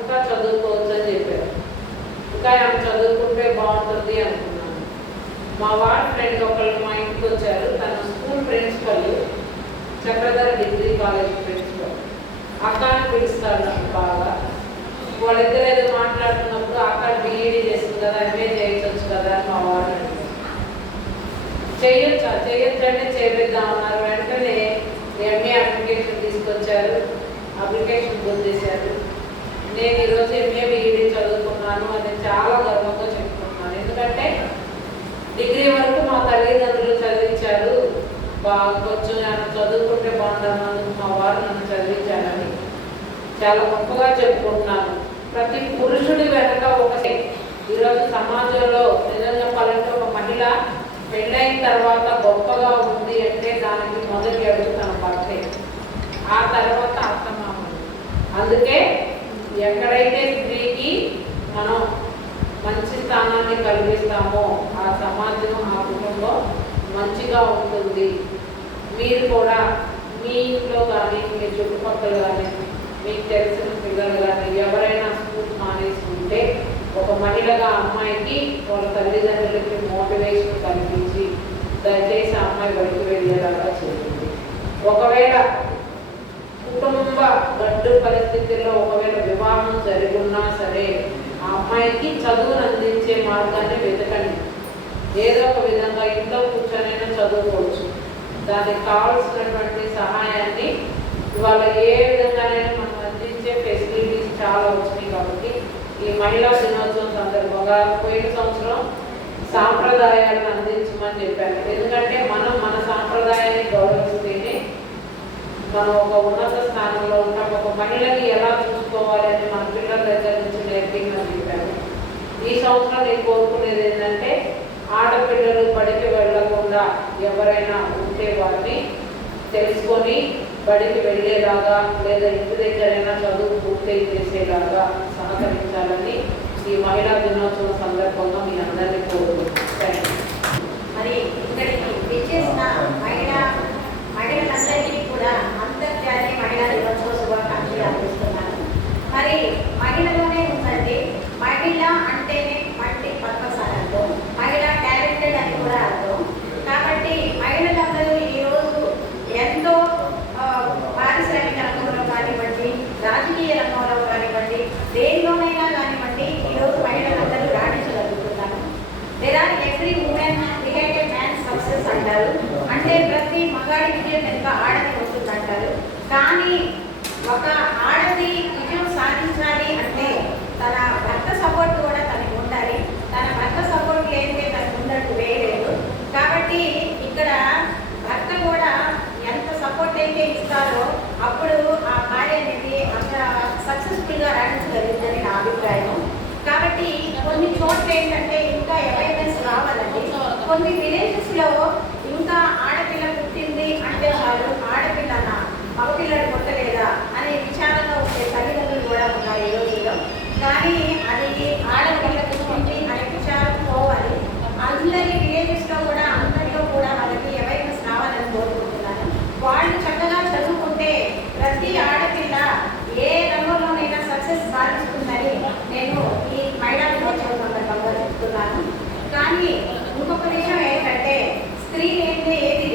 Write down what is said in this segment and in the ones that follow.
ఇంకా చదువుకోవచ్చు అని చెప్పారు. ఇంకా ఆమె చదువుకుంటే బాగుంటుంది అనుకున్నాను. మా వార్డ్ ఫ్రెండ్ ఒకళ్ళు మా ఇంటికి వచ్చారు. తన school principal Chakradhara degree college principal. అక్కని పిలుస్తాడు నాకు బాగా. వాళ్ళిద్దరు ఏదో మాట్లాడుతున్నప్పుడు అక్కడ బీఈడీ చేస్తుంది కదా ఎంఏ చేయొచ్చు కదా అని మా వాడు చేయొచ్చా? చేయొచ్చు అంటే చేపిద్దాం అన్నారు. వెంటనే ఎంఏ అప్లికేషన్ తీసుకొచ్చారు. అప్లికేషన్ పొందేశారు నేను ఈరోజు ఎంఏ బీఈడీ చదువుకున్నాను అని చాలా గర్వంగా చెప్పుకున్నాను ఎందుకంటే డిగ్రీ వరకు మా తల్లిదండ్రులు చదివించారు. బాగా కొంచెం నన్ను చదువుకుంటే బాగుందన్నందుకు మా వారు నన్ను చదివించారని చాలా గొప్పగా చెప్పుకుంటున్నాను. ప్రతి పురుషుడి వెనక ఒకటి ఈరోజు సమాజంలో నిజం చెప్పాలంటే ఒక మహిళ పెళ్ళైన తర్వాత గొప్పగా ఉంది అంటే దానికి మొదటి అడుగు తన భర్తే. ఆ తర్వాత అత్తమామలు. అందుకే ఎక్కడైతే స్త్రీకి మనం మంచి స్థానాన్ని కల్పిస్తామో ఆ సమాజం ఆ కుటుంబం మంచిగా ఉంటుంది. మీరు కూడా మీ ఇంట్లో కానీ మీ చుట్టుపక్కల కానీ మీకు తెలిసిన పిల్లలు కానీ ఎవరైనా స్కూల్ మానేసి ఉంటే ఒక మహిళగా అమ్మాయికి వాళ్ళ తల్లిదండ్రులకి మోటివేషన్ కల్పించి దయచేసి అమ్మాయి బయటకు వెళ్ళేలాగా చేయండి. ఒకవేళ కుటుంబ పరిస్థితుల్లో ఒకవేళ వివాహం జరుగున్నా సరే ఆ అమ్మాయికి చదువును అందించే మార్గాన్ని వెతకండి. ఏదో ఒక విధంగా ఇంట్లో కూర్చొనైనా చదువుకోవచ్చు. దానికి కావాల్సినటువంటి సహాయాన్ని ఇవాళ ఏ విధంగానైనా మనం అందించే ఫెసిలిటీస్ చాలా వచ్చినాయి కాబట్టి ఈ మహిళా దినోత్సవం సందర్భంగా పోయిన సంవత్సరం సాంప్రదాయాలను అందించమని చెప్పాను. ఎందుకంటే మనం మన సాంప్రదాయాన్ని గౌరవిస్తేనే మనం ఒక ఉన్నత స్థానంలో ఉంటాం. ఒక మహిళని ఎలా చూసుకోవాలి అని మన పిల్లల దగ్గర నుంచి నేర్పించమని ఈ సంవత్సరం నేను కోరుకునేది ఏంటంటే ఆడపిల్లలు బడికి వెళ్ళకుండా ఎవరైనా ఉంటే వారిని తెలుసుకొని బడికి వెళ్ళేలాగా లేదా ఇంటి దగ్గరైనా చదువు పూర్తి చేసేలాగా సహకరించాలని ఈ మహిళా దినోత్సవం సందర్భంగా మీ అందరినీ కోరుకుంటున్నాను. థ్యాంక్ యూ మరి మగాడి విజయం వెనుక ఆడది అంటారు కానీ ఒక ఆడది విజయం సాధించాలి అంటే తన భర్త సపోర్ట్ కూడా తనకు ఉండాలి. తన భర్త సపోర్ట్ లేనిదే తనకు ఉన్నట్టు వేయలేదు. కాబట్టి ఇక్కడ భర్త కూడా ఎంత సపోర్ట్ అయితే ఇస్తారో అప్పుడు ఆ భార్య అనేది అక్కడ సక్సెస్ఫుల్గా రాణించగలుగుతుంది నా అభిప్రాయం. కాబట్టి కొన్ని చోట్ల ఏంటంటే ఇంకా అవేర్నెస్ రావాలండి. కొన్ని విలేజెస్లో ఇంకా ఆడపిల్ల పుట్టింది అంటే చాలు ఆడపిల్లనా మగపిల్లడు పుట్టలేదా అనే విచారంగా ఉండే తల్లిదండ్రులు కూడా ఉన్నారు ఈ రోజుల్లో కానీ అది ఆడపిల్ల పుట్టింది అనే విచారం పోవాలి అందరి విలేజెస్లో కూడా అందరిలో కూడా వాళ్ళకి అవేర్నెస్ రావాలని కోరుకుంటున్నాను వాళ్ళు చక్కగా చదువుకుంటే ప్రతి ఆడపిల్ల ఏ రంగంలోనైనా సక్సెస్ సాధిస్తుందని నేను ఈ మహిళా దినోత్సవం సందర్భంగా చెప్తున్నాను కానీ ఇంకొక విషయం ఏంటంటే స్త్రీ లేనిదే ఏది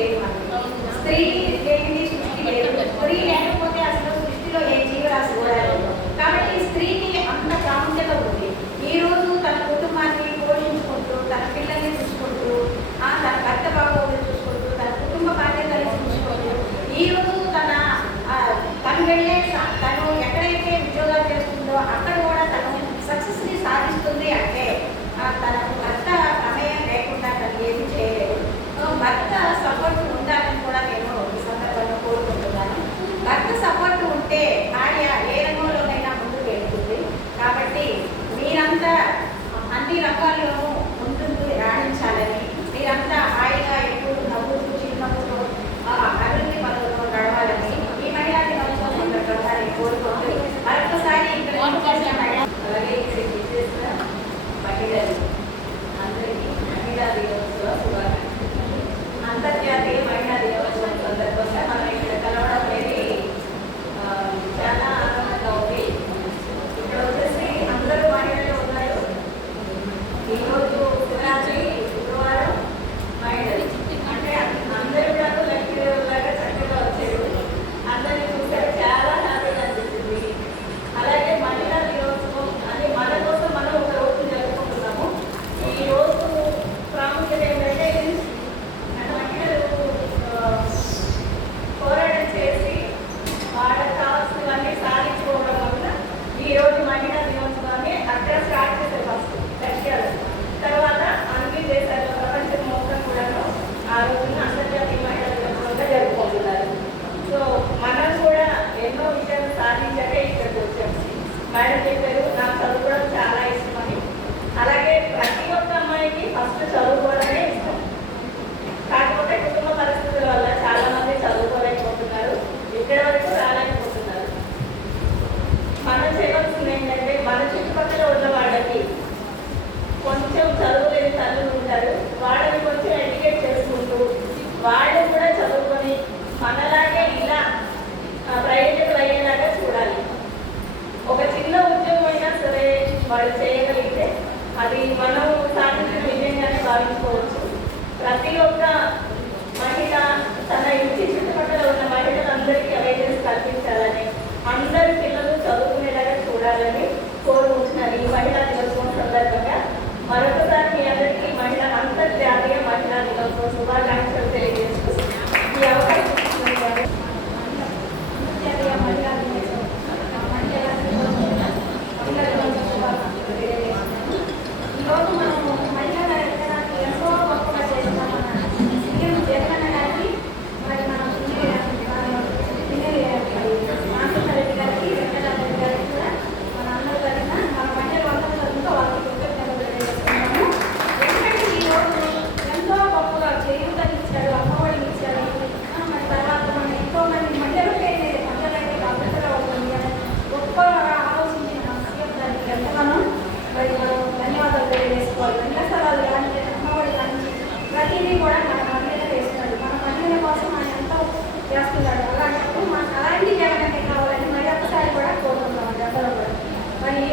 అలాగే ప్రతి ఒక్క అమ్మాయికి ఫస్ట్ చదువుకోవడమే ఇష్టం. కాకపోతే కుటుంబ పరిస్థితుల వల్ల చాలా మంది చదువుకోలేకపోతున్నారు. ఇక్కడ వరకు రాలేకపోతున్నారు. మనం చేయవలసింది ఏంటంటే మన చుట్టుపక్కల ఉన్న వాళ్ళకి కొంచెం చదువు లేని తల్లులు ఉంటారు. వాళ్ళని కొంచెం ఎడ్యుకేట్ చేసుకుంటూ వాళ్ళు కూడా చదువుకొని మనలాగే ఇలా ప్రయోజకులు అయ్యేలాగా చూడాలి. ఒక చిన్న ఉద్యోగం అయినా సరే వాళ్ళు చేయాలి అది మనం సాధించిన అని భావించుకోవచ్చు. ప్రతి ఒక్క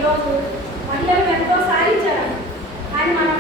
ఈరోజు మహిళలు ఎంతో సాధించారు. కానీ మనం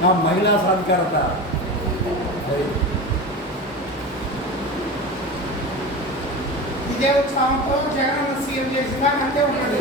నా మహిళా సాధికారత. ఇదే ఉత్సాహంతో జగన్ సీఎం చేసిందా? అంతే ఉన్నది